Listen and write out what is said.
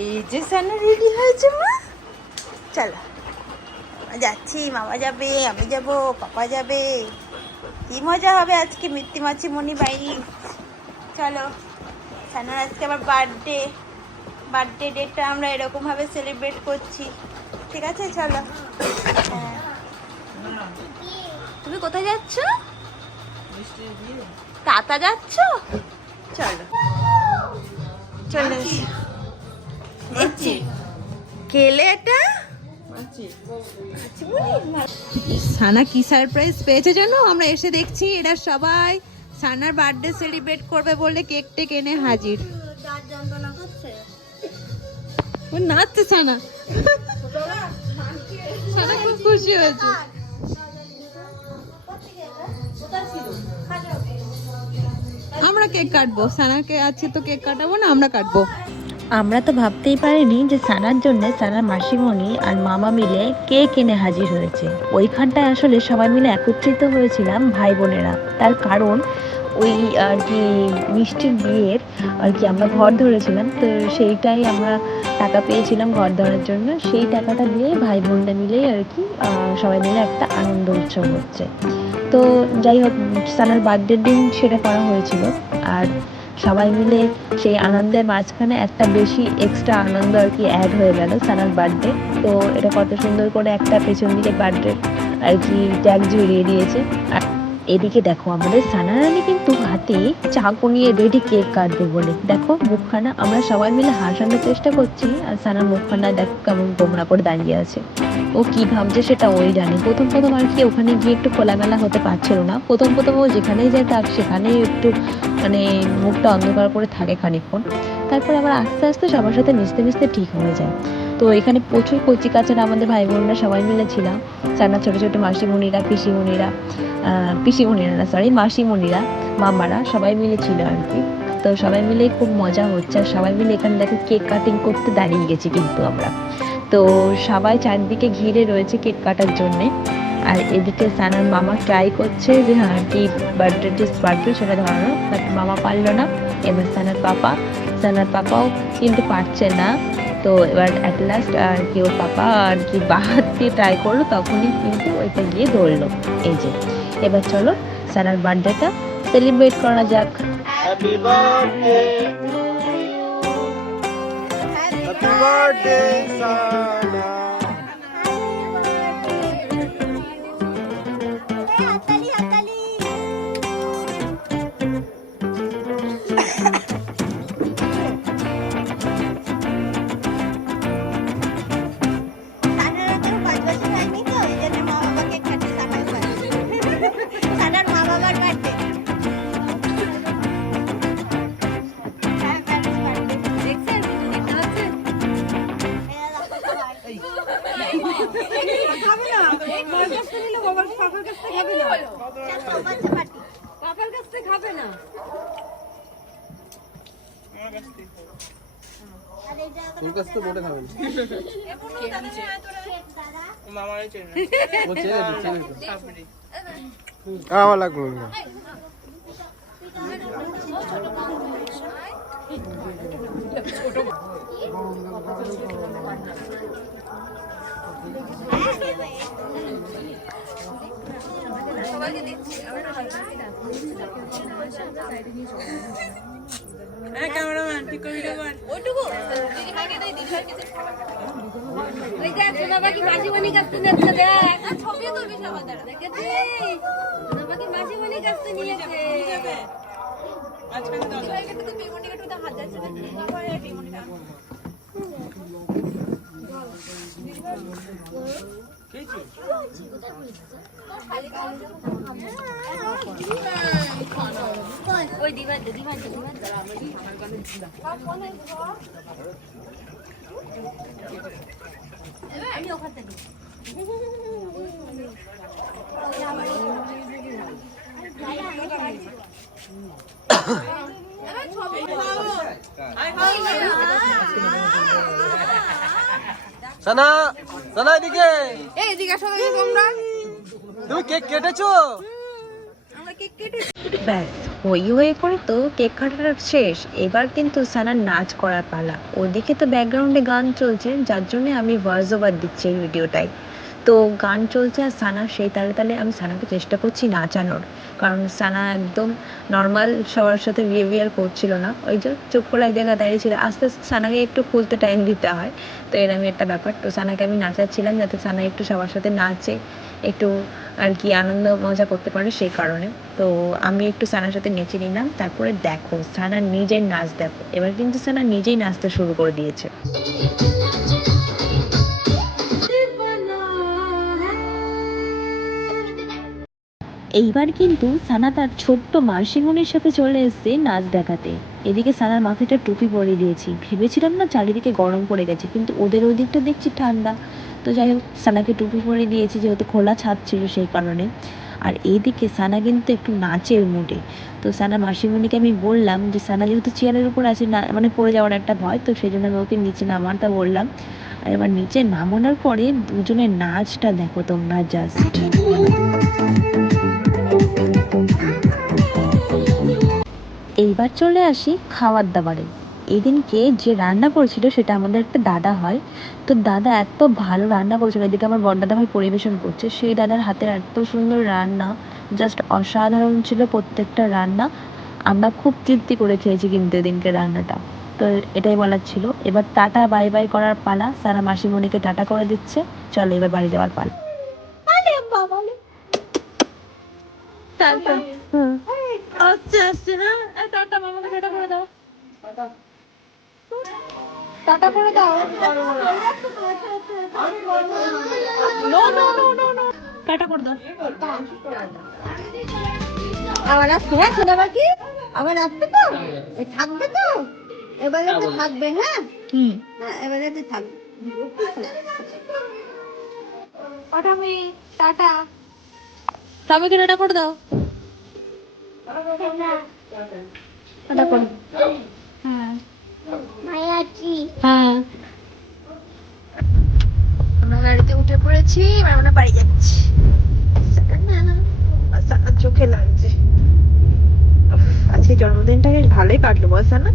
এই যে সানা রেডি হয়েছে মা, চলো যাচ্ছি, মামা যাবে, আমি যাব, পাপা যাবে, কি মজা হবে আজকে মিত্তি মাছি মনি বাড়ি। চলো, সানার আজকে আবার বার্থডে ডেটটা আমরা এরকমভাবে সেলিব্রেট করছি, ঠিক আছে? চলো। হ্যাঁ, তুমি কোথায় যাচ্ছ? তাতা যাচ্ছ? চলো চলে কেলে এটা সানা কি সারপ্রাইজ পেয়েছে জানো? আমরা এসে দেখছি এরা সবাই সানার বার্থডে সেলিব্রেট করবে বলে কেক টেক এনে হাজির। ও নাচছে সানা, সানা খুব খুশি হয়েছে। আমরা কেক কাটবো, সানাকে আছে তো কেক কাটাবো না, আমরা কাটবো। আমরা তো ভাবতেই পারিনি যে সানার জন্য সানার মাসিমণি আর মামা মিলে কেক এনে হাজির হয়েছে। ওইখানটায় আসলে সবাই মিলে একত্রিত হয়েছিলাম ভাই বোনেরা, তার কারণ ওই আর কি মিষ্টির বিয়ের আর কি আমরা ঘর ধরেছিলাম, তো সেইটাই আমরা টাকা পেয়েছিলাম ঘর ধরার জন্য, সেই টাকাটা দিয়ে ভাই বোনরা মিলেই আর কি সবাই মিলে একটা আনন্দ উৎসব হচ্ছে। তো যাই হোক, সানার বার্থডের দিন সেটা করা হয়েছিল, আর সবাই মিলে সেই আনন্দের মাঝখানে একটা বেশি এক্সট্রা আনন্দ আর কি অ্যাড হয়ে গেল সানার বার্থডে। তো এটা কত সুন্দর করে একটা পেছন দিকে বার্থডে আর কি ট্যাগ ঝুলিয়ে দিয়েছে। আর এদিকে দেখো আমাদের সানা রানী কিন্তু হাতে চাকু নিয়ে রেডি কেক কাটবে বলে, দেখো মুখখানা, আমরা সবাই মিলে হাসানোর চেষ্টা করছি আর সানার মুখখানা দেখো কেমন গোমরা করে দাঁড়িয়ে আছে। ও কি ভাবছে সেটা ওই জানে। প্রথম আর কি ওখানে গিয়ে একটু খোলামেলা হতে পারছিল না। প্রথম ও যেখানেই যায় তার সেখানেই একটু মানে মুখটা অন্ধকার করে থাকে খানিকক্ষণ, তারপরে আবার আস্তে আস্তে সবার সাথে মিশতে ঠিক হয়ে যায়। তো এখানে প্রচুর কচি কাছের আমাদের ভাই বোনরা সবাই মিলে ছিলাম, সানার ছোটো ছোটো মাসিমণিরা, পিসিমণিরা না সরি মাসিমণিরা, মামারা সবাই মিলে ছিল আর কি। তো সবাই মিলেই খুব মজা হচ্ছে, আর সবাই মিলে এখানে দেখো কেক কাটিং করতে দাঁড়িয়ে গেছি কিন্তু আমরা। তো সবাই চারদিকে ঘিরে রয়েছে কেক কাটার জন্যে, আর এদিকে সানার মামা ট্রাই করছে যে আর কি বার্থডে স্পার্কেল সেটা ধরানো, বাট মামা পারলো না। এবার সানার পাপাও কিন্তু পারছে না। তো এবার অ্যাট লাস্ট আর কি ওর পাপা আর কি বাহাত দিয়ে ট্রাই করলো, তখনই কিন্তু ওইটা গিয়ে ধরলো। এই যে এবার চলো সানার বার্থডেটা সেলিব্রেট করা যাক। হ্যাপি বার্থডে, হ্যাপি বার্থডে সানা। আমার লাগলো না। ক্যামেরাম্যান ঠিক করে ভিডিও কর। ওইটুকু দিদি ভাইকে দেই, দিদি ভাইকে দেই। ওই দেখ সোনা বাকি মাসিমণি কাছে নিচ্ছে, দেখ আর ছবিও তুলবি সবার দ্বারা, দেখেছিস সোনা বাকি মাসিমণি কাছে নিয়েছে। নিয়ে যাবে আজকাল তো ভাইকে তো পেমনিকে তো হাত যাচ্ছে না, বাবা এই পেমনিটা ওই দিবা আমি ওখান থেকে সানা, সানা এদিকে। এই জিজ্ঞাসা করো তোমরা, তুমি কেক কেটেছো? আমরা কেক কেটেছি। ব্যাস হই হই করে তো কেক কাটাটা শেষ, এবার কিন্তু সানার নাচ করার পালা। ওদিকে তো ব্যাকগ্রাউন্ডে গান চলছে, যার জন্য আমি ভয়েস ওভার দিচ্ছি এই ভিডিওটায়। তো গান চলছে আর সানা সেই তালে তালে আমি সানাকে চেষ্টা করছি নাচানোর, কারণ সানা একদম নর্মাল সবার সাথে বিহেভিয়ার করছিল না, ওই যে চুপ করে এক জায়গায় দাঁড়িয়ে ছিল। আস্তে আস্তে সানাকে একটু খুলতে টাইম দিতে হয়, তো এরকমই একটা ব্যাপার। তো সানাকে আমি নাচাচ্ছিলাম যাতে সানা একটু সবার সাথে নাচে, একটু আর কি আনন্দ মজা করতে পারে সেই কারণে। তো আমি একটু সানার সাথে নেচে নিলাম। তারপরে দেখো সানা নিজের নাচ দেখো, এবার কিন্তু সানা নিজেই নাচতে শুরু করে দিয়েছে। এইবার কিন্তু সানা তার ছোট্ট মাসিমণির সাথে চলে এসেছে নাচ দেখাতে। এদিকে সানার মাথায় একটা টুপি পরিয়ে দিয়েছি, ভেবেছিলাম না চারিদিকে গরম পড়ে গেছে, কিন্তু ওদের ওই দিকটা দেখছি ঠান্ডা। তো যাই হোক সানাকে টুপি পরিয়ে দিয়েছি, যেহেতু খোলা ছাদ ছিল সেই কারণে। আর এইদিকে সানা কিন্তু একটু নাচের মুডে। তো সানা মাসিমণিকে আমি বললাম যে সানা যেহেতু চেয়ারের উপর আছে না, মানে পড়ে যাওয়ার একটা ভয়, তো সেই জন্য আমি ওকে নিচে নামাটা বললাম। আর এবার নিচে নামানোর পরে দুজনের নাচটা দেখো তোমরা জাস্ট। এইবার চলে আসি খাবার দাবারে। এদিনকে যে রান্না করেছিল সেটা আমাদের একটা দাদা হয়। তো দাদা এত ভালো রান্না করেছিল, এদিকে আমার বড়দাদা ভাই পরিবেশন করছে, সেই দাদার হাতের এত সুন্দর রান্না, জাস্ট অসাধারণ ছিল প্রত্যেকটা রান্না। আমরা খুব তৃপ্তি করে খেয়েছি কিন্তু এদিনকে রান্নাটা। তো এটাই বলার ছিল। এবার টাটা বাই বাই করার পালা, সারা মাসিমণিকে টাটা করে দিচ্ছে। চলো এবার বাড়ি যাওয়ার পালা। টাটা। হুম। আসছে আসছে না, টাটা মামাকে টাটা করে দাও। টাটা করে দাও। No no no no no, টাটা করে দাও। আবার আসবে, হ্যাঁ ছোট পাখি, আবার আসবে তো, এ থাকবে তো, এবারে তো থাকবে, হ্যাঁ হ্যাঁ এবারে তো থাকবে। টাটা টাটা, সবাইকে টাটা করে দাও। টাটা করো। হ্যাঁ হ্যাঁ, আমরা গাড়িতে উঠে পড়েছি, এবার আমরা বাড়ি যাচ্ছি। সানার চোখে লাগছে। আজকে জন্মদিনটা বেশ ভালোই কাটলো বল সানা।